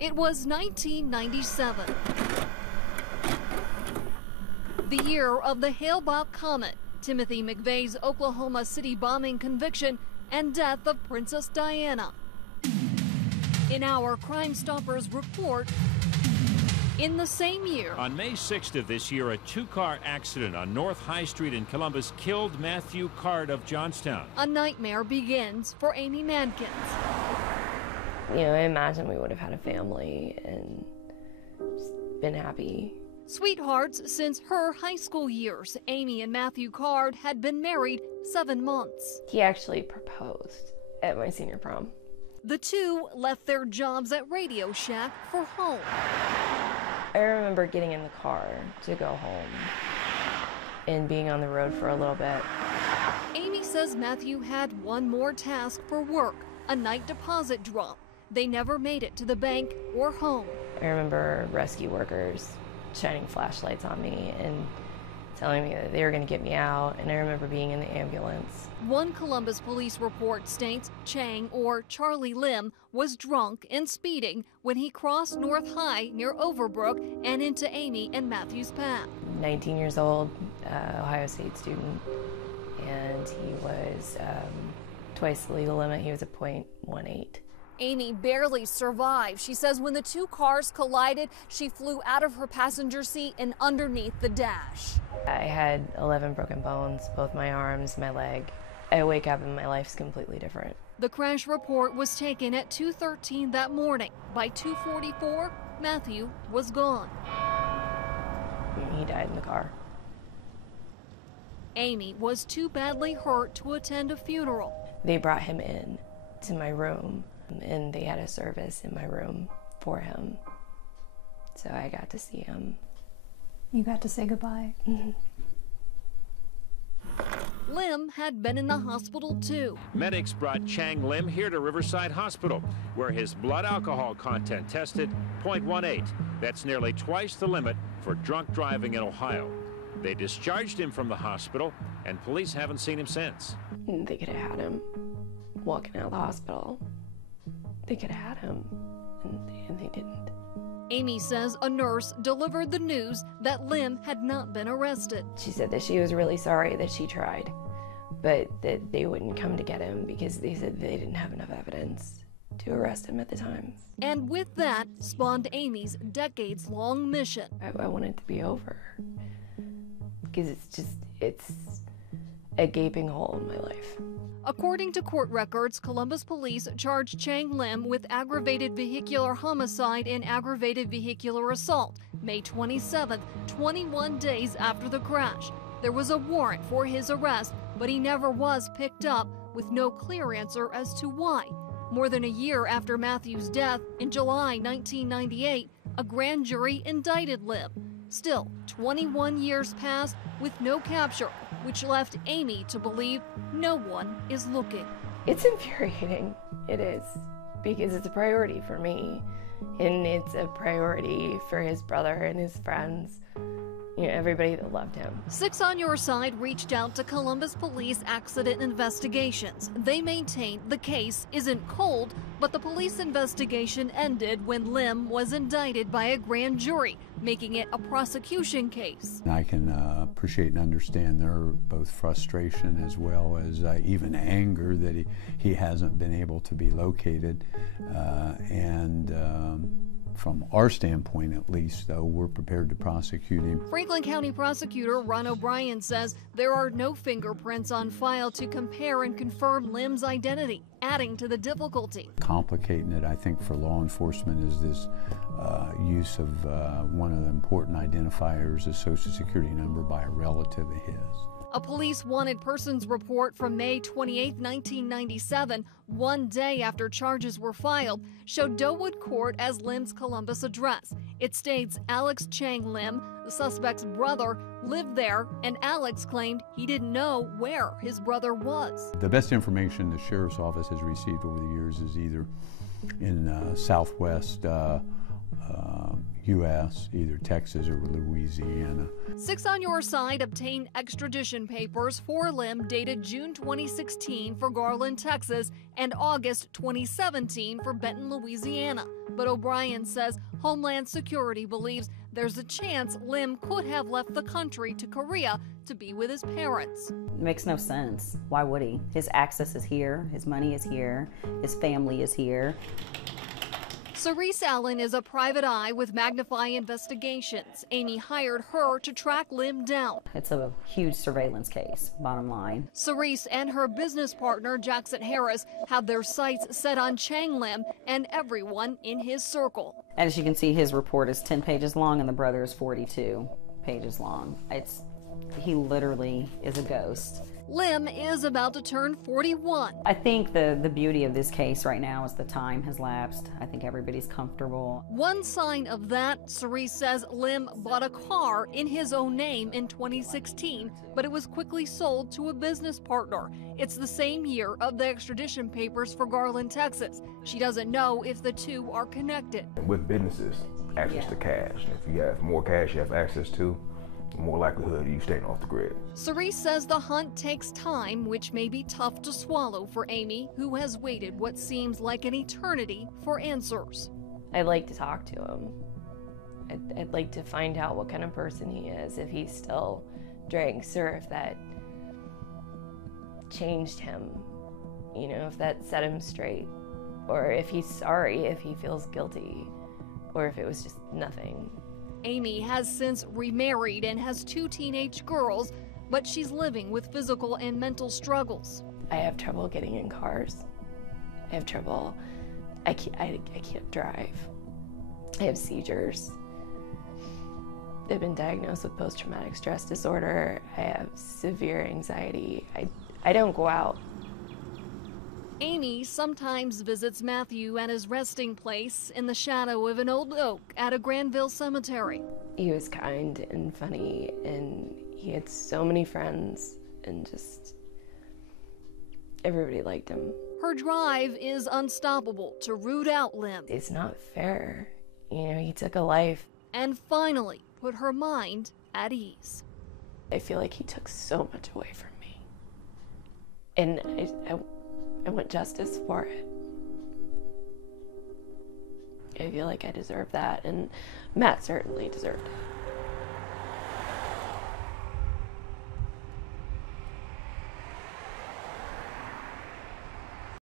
It was 1997, the year of the Hale-Bopp comet, Timothy McVeigh's Oklahoma City bombing conviction, and death of Princess Diana. In our Crime Stoppers report, in the same year, on May 6th of this year, a two-car accident on North High Street in Columbus killed Matthew Card of Johnstown. A nightmare begins for Amy Mankins. You know, I imagine we would have had a family and just been happy. Sweethearts since her high school years, Amy and Matthew Card had been married 7 months. He actually proposed at my senior prom. The two left their jobs at Radio Shack for home. I remember getting in the car to go home and being on the road for a little bit. Amy says Matthew had one more task for work, a night deposit drop. They never made it to the bank or home. I remember rescue workers shining flashlights on me and telling me that they were going to get me out, and I remember being in the ambulance. One Columbus police report states Chang, or Charlie Lim, was drunk and speeding when he crossed North High near Overbrook and into Amy and Matthew's path. 19 years old, Ohio State student, and he was twice the legal limit. He was a .18. Amy barely survived. She says when the two cars collided, she flew out of her passenger seat and underneath the dash. I had 11 broken bones, both my arms, my leg. I wake up and my life's completely different. The crash report was taken at 2:13 that morning. By 2:44, Matthew was gone. He died in the car. Amy was too badly hurt to attend a funeral. They brought him in to my room, and they had a service in my room for him. So I got to see him. You got to say goodbye. Mm-hmm. Lim had been in the hospital too. Medics brought Chang Lim here to Riverside Hospital, where his blood alcohol content tested .18. That's nearly twice the limit for drunk driving in Ohio. They discharged him from the hospital, and police haven't seen him since. They could have had him walking out of the hospital. They could have had him, and they didn't. Amy says a nurse delivered the news that Lim had not been arrested. She said that she was really sorry that she tried, but that they wouldn't come to get him because they said they didn't have enough evidence to arrest him at the time. And with that spawned Amy's decades-long mission. I want it to be over because it's a gaping hole in my life. According to court records, Columbus police charged Chang Lim with aggravated vehicular homicide and aggravated vehicular assault, May 27th, 21 days after the crash. There was a warrant for his arrest, but he never was picked up, with no clear answer as to why. More than a year after Matthew's death, in July 1998, a grand jury indicted Lim. Still, 21 years passed with no capture, which left Amy to believe no one is looking. It's infuriating. It is, because it's a priority for me, and it's a priority for his brother and his friends, you know, everybody that loved him. 6 on Your Side reached out to Columbus Police Accident Investigations. They maintain the case isn't cold, but the police investigation ended when Lim was indicted by a grand jury, making it a prosecution case. I can appreciate and understand their both frustration as well as even anger that he hasn't been able to be located. From our standpoint, at least, though, we're prepared to prosecute him. Franklin County Prosecutor Ron O'Brien says there are no fingerprints on file to compare and confirm Lim's identity, adding to the difficulty. Complicating it, I think, for law enforcement is this use of one of the important identifiers, a Social Security number, by a relative of his. A police wanted persons report from May 28, 1997, one day after charges were filed, showed Doewood Court as Lim's Columbus address. It states Alex Chang Lim, the suspect's brother, lived there, and Alex claimed he didn't know where his brother was. The best information the sheriff's office has received over the years is either in southwest U.S., either Texas or Louisiana. 6 on Your Side obtained extradition papers for Lim dated June 2016 for Garland, Texas, and August 2017 for Benton, Louisiana. But O'Brien says Homeland Security believes there's a chance Lim could have left the country to Korea to be with his parents. It makes no sense. Why would he? His access is here, his money is here, his family is here. Cerise Allen is a private eye with Magnify Investigations. Amy hired her to track Lim down. It's a huge surveillance case, bottom line. Cerise and her business partner, Jackson Harris, have their sights set on Chang Lim and everyone in his circle. As you can see, his report is 10 pages long and the brother is 42 pages long. He literally is a ghost. Lim is about to turn 41. I think the beauty of this case right now is the time has lapsed. I think everybody's comfortable. One sign of that, Cerise says Lim bought a car in his own name in 2016, but it was quickly sold to a business partner. It's the same year of the extradition papers for Garland, Texas. She doesn't know if the two are connected. With businesses, access to cash. If you have more cash you have access to, more likelihood of you staying off the grid. Cerise says the hunt takes time, which may be tough to swallow for Amy, who has waited what seems like an eternity for answers. I'd like to talk to him. I'd like to find out what kind of person he is, if he still drinks or if that changed him, if that set him straight, or if he's sorry, if he feels guilty, or if it was just nothing. Amy has since remarried and has 2 teenage girls, but she's living with physical and mental struggles. I have trouble getting in cars. I have trouble, I can't drive. I have seizures. I've been diagnosed with post-traumatic stress disorder. I have severe anxiety. I don't go out. Amy sometimes visits Matthew at his resting place in the shadow of an old oak at a Granville cemetery. He was kind and funny, and he had so many friends, and just everybody liked him. Her drive is unstoppable to root out Lim. It's not fair. He took a life. And finally put her mind at ease. I feel like he took so much away from me. And I want justice for it. I feel like I deserve that, and Matt certainly deserved it.